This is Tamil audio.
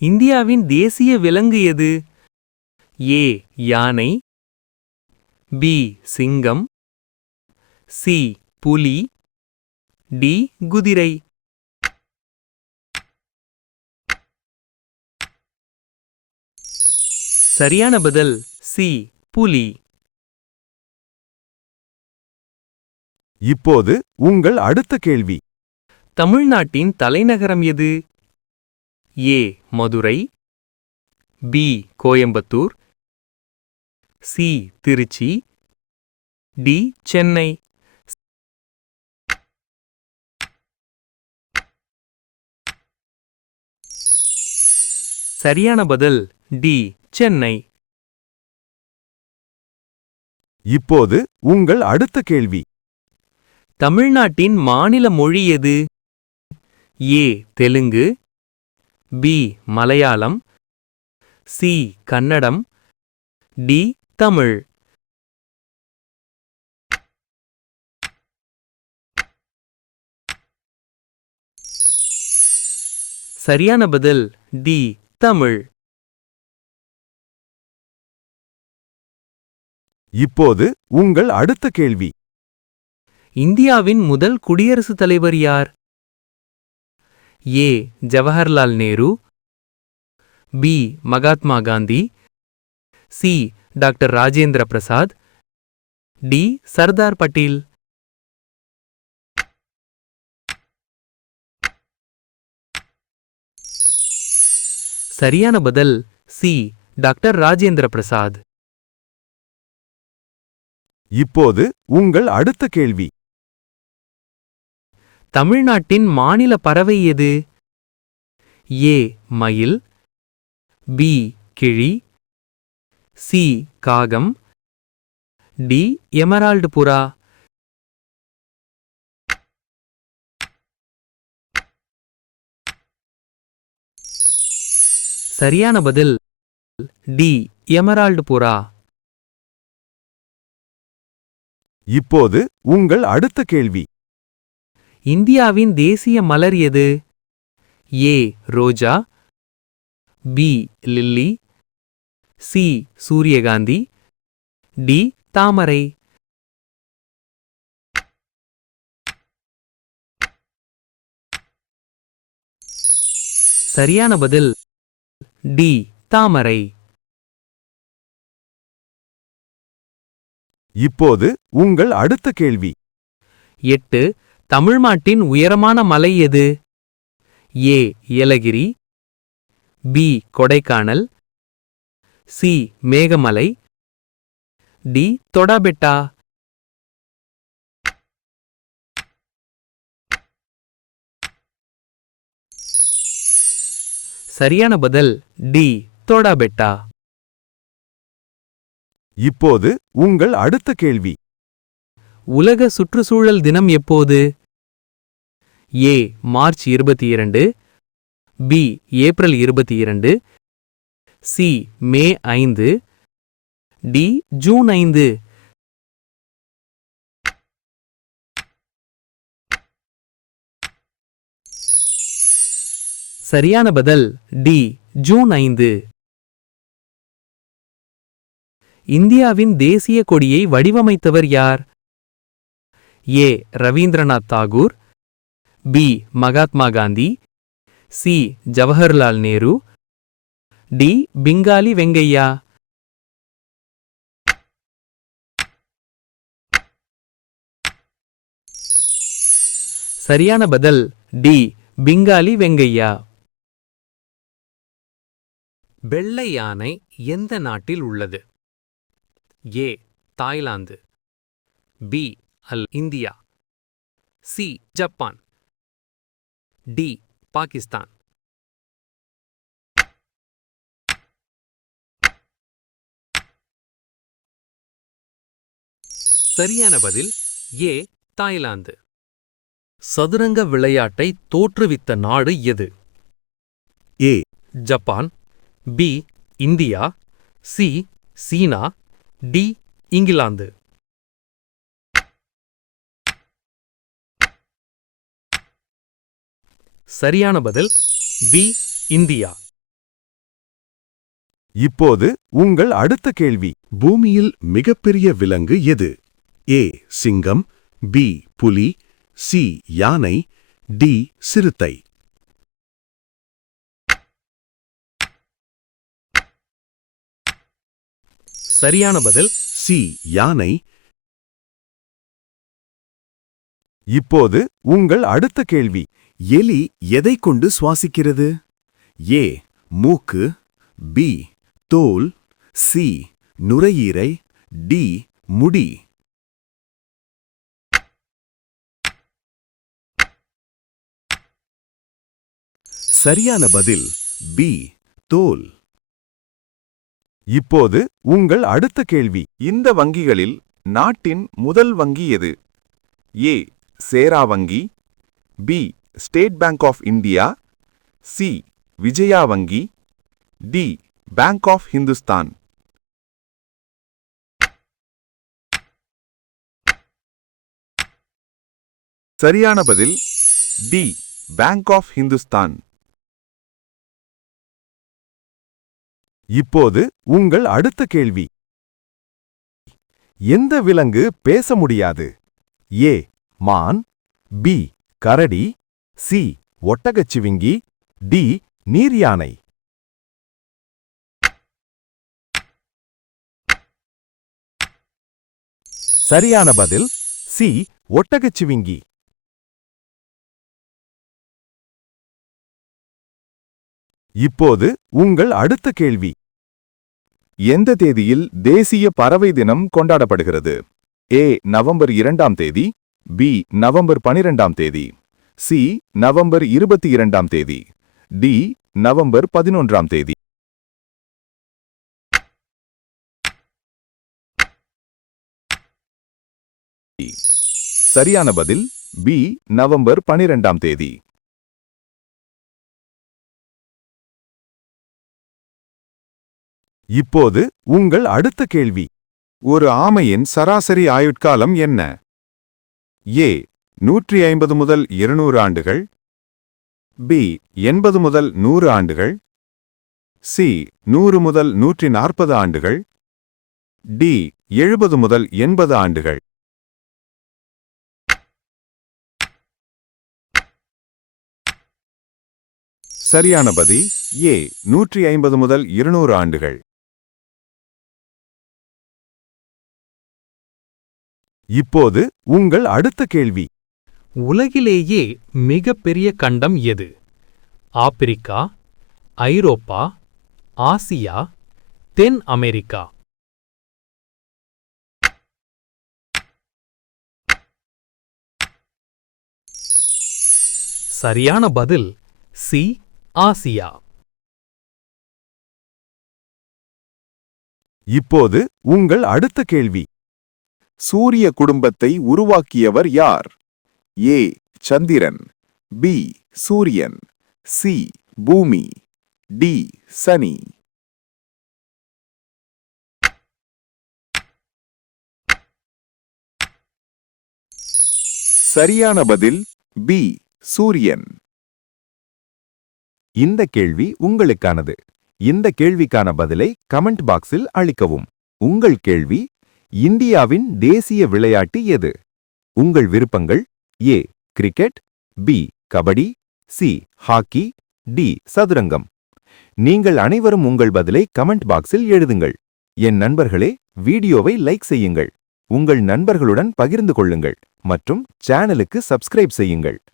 இந்தியாவின் தேசிய விலங்கு எது? ஏ யானை, பி சிங்கம், சி புலி, டி குதிரை. சரியான பதில் சி புலி. இப்போது உங்கள் அடுத்த கேள்வி. தமிழ்நாட்டின் தலைநகரம் எது? A Madurai, B Coimbatore, C Trichy, D Chennai. சரியான பதில் டி சென்னை. இப்போது உங்கள் அடுத்த கேள்வி. தமிழ்நாட்டின் மாநில மொழி எது? A Telugu, B Malayalam, C Kannada, D Tamil. சரியான பதில் டி தமிழ். இப்போது உங்கள் அடுத்த கேள்வி. இந்தியாவின் முதல் குடியரசுத் தலைவர் யார்? A Jawaharlal Nehru, B Mahatma Gandhi, C doctor Rajendra Prasad, D Sardar Patel. சரியான பதில் சி டாக்டர் ராஜேந்திர பிரசாத். இப்போது உங்கள் அடுத்த கேள்வி. தமிழ்நாட்டின் மாநில பறவை எது? ஏ மயில், பி கிளி, சி காகம், டி எமரால்டு புறா. சரியான பதில் டி எமரால்டு புறா. இப்போது உங்கள் அடுத்த கேள்வி. இந்தியாவின் தேசிய மலர் எது? ஏ ரோஜா, பி லில்லி, சி சூரியகாந்தி, டி தாமரை. சரியான பதில் டி தாமரை. இப்போது உங்கள் அடுத்த கேள்வி. 8 தமிழ்நாட்டின் உயரமான மலை எது? A Yelagiri, B Kodaikanal, C Meghamalai, D Doddabetta. சரியான பதில் டி தொடாபெட்டா. இப்போது உங்கள் அடுத்த கேள்வி. உலக சுற்றுச்சூழல் தினம் எப்போது? ஏ மார்ச் 22, பி ஏப்ரல் 22, சி மே 5, டி ஜூன் 5. சரியான பதில் டி ஜூன் 5. இந்தியாவின் தேசிய கொடியை வடிவமைத்தவர் யார்? A Rabindranath Tagore, B Mahatma Gandhi, C Jawaharlal Nehru, D Pingali Venkayya. சரியான பதில் டி பிங்காலி வெங்கையா. வெள்ளை யானை எந்த நாட்டில் உள்ளது? A Thailand, B India, C Japan, D Pakistan. சரியான பதில் ஏ தாய்லாந்து. சதுரங்க விளையாட்டை தோற்றுவித்த நாடு எது? A Japan, B India, C China, D England. சரியான பதில் பி இந்தியா. இப்போது உங்கள் அடுத்த கேள்வி. பூமியில் மிகப்பெரிய விலங்கு எது? ஏ சிங்கம், பி புலி, சி யானை, டி சிறுத்தை. சரியான பதில் சி யானை. இப்போது உங்கள் அடுத்த கேள்வி. எலி எதை கொண்டு சுவாசிக்கிறது? ஏ மூக்கு, பி தோல், சி நுரையீரை, டி முடி. சரியான பதில் பி தோல். இப்போது உங்கள் அடுத்த கேள்வி. இந்த வங்கிகளில் நாட்டின் முதல் வங்கி எது? ஏ சேரா வங்கி, B state bank of India, C Vijaya வங்கி, டி பேங்க் ஆஃப் ஹிந்துஸ்தான். சரியான பதில் டி பேங்க் ஆஃப் ஹிந்துஸ்தான். இப்போது உங்கள் அடுத்த கேள்வி. எந்த விலங்கு பேச முடியாது? ஏ மான், பி கரடி, சி ஒட்டகச்சிவிங்கி, டி நீர்யானை. சரியான பதில் சி ஒட்டகச்சிவிங்கி. இப்போது உங்கள் அடுத்த கேள்வி. எந்த தேதியில் தேசிய பறவை தினம் கொண்டாடப்படுகிறது? ஏ நவம்பர் 2ஆம் தேதி, பி நவம்பர் 12ஆம் தேதி, சி நவம்பர் 22ஆம் தேதி, டி நவம்பர் 11ஆம் தேதி. சரியான பதில் பி நவம்பர் 12ஆம் தேதி. இப்போது உங்கள் அடுத்த கேள்வி. ஒரு ஆமையின் சராசரி ஆயுட்காலம் என்ன? ஏ 150 முதல் 200 ஆண்டுகள், பி 80 முதல் 100 ஆண்டுகள், சி 100 முதல் 140 ஆண்டுகள், டி 70 முதல் 80 ஆண்டுகள். சரியான பதில் ஏ 150 முதல் 200 ஆண்டுகள். இப்போது உங்கள் அடுத்த கேள்வி. உலகிலேயே மிகப்பெரிய கண்டம் எது? ஆப்பிரிக்கா, ஐரோப்பா, ஆசியா, தென் அமெரிக்கா. சரியான பதில் சி ஆசியா. இப்போது உங்கள் அடுத்த கேள்வி. சூரிய குடும்பத்தை உருவாக்கியவர் யார்? ஏ சந்திரன், பி சூரியன், சி பூமி, டி சனி. சரியான பதில் பி சூரியன். இந்த கேள்வி உங்களுக்கானது. இந்த கேள்விக்கான பதிலை கமெண்ட் பாக்ஸில் அளிக்கவும். உங்கள் கேள்வி. இந்தியாவின் தேசிய விளையாட்டு எது? உங்கள் விருப்பங்கள். A cricket, B kabaddi, C hockey, D சதுரங்கம். நீங்கள் அனைவரும் உங்கள் பதிலை கமெண்ட் பாக்ஸில் எழுதுங்கள். என் நண்பர்களே, வீடியோவை லைக் செய்யுங்கள், உங்கள் நண்பர்களுடன் பகிர்ந்து கொள்ளுங்கள் மற்றும் சேனலுக்கு சப்ஸ்கிரைப் செய்யுங்கள்.